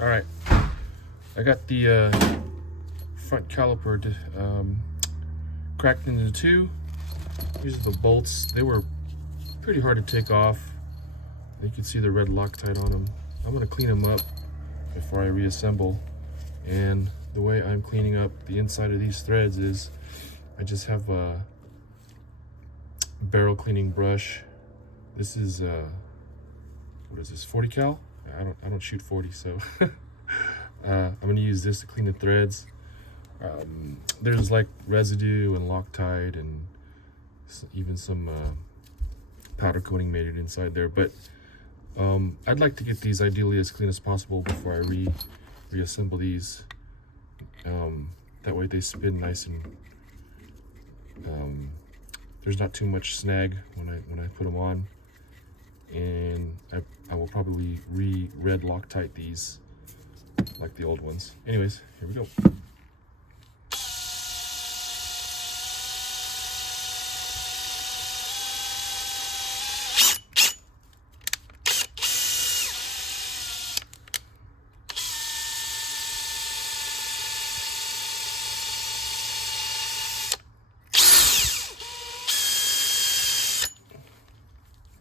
All right, I got the front caliper cracked into two. These are the bolts. They were pretty hard to take off. You can see the red Loctite on them. I'm gonna clean them up before I reassemble. And the way I'm cleaning up the inside of these threads is I just have a barrel cleaning brush. This is what is this, 40 cal? I don't shoot 40, so I'm gonna use this to clean the threads. There's like residue and Loctite and even some powder coating made it inside there, but I'd like to get these ideally as clean as possible before I reassemble these. That way they spin nice and there's not too much snag when I put them on. And I will probably red Loctite these like the old ones. Anyways, here we go.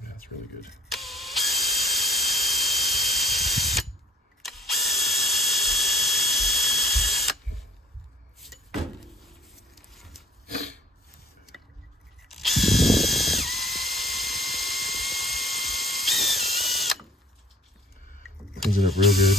Yeah, that's really good. Cleans it up real good.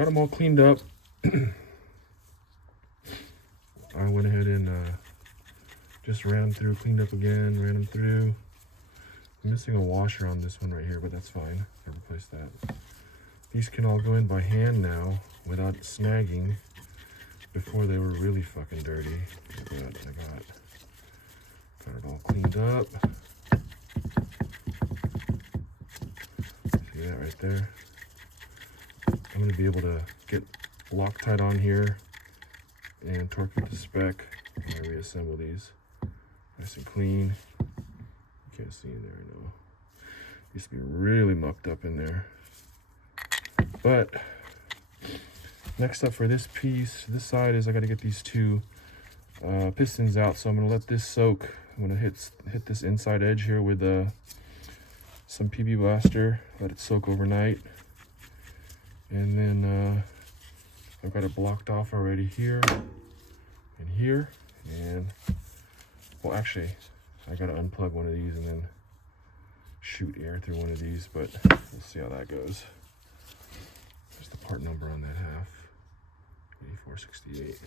Got them all cleaned up. I went ahead and just ran them through, cleaned up again, ran them through. I'm missing a washer on this one right here, but that's fine. I replaced that. These can all go in by hand now without snagging. Before they were really fucking dirty. But I got it all cleaned up. See that right there? I'm gonna be able to get Loctite on here and torque it to spec. And reassemble these nice and clean. You can't see in there, I know. Used to be really mucked up in there. But next up for this piece, this side is I got to get these two pistons out. So I'm going to let this soak. I'm going to hit this inside edge here with some PB Blaster. Let it soak overnight. And then I've got it blocked off already here and here. And, well, actually, I got to unplug one of these and then shoot air through one of these, but we'll see how that goes. There's the part number on that half, 8468.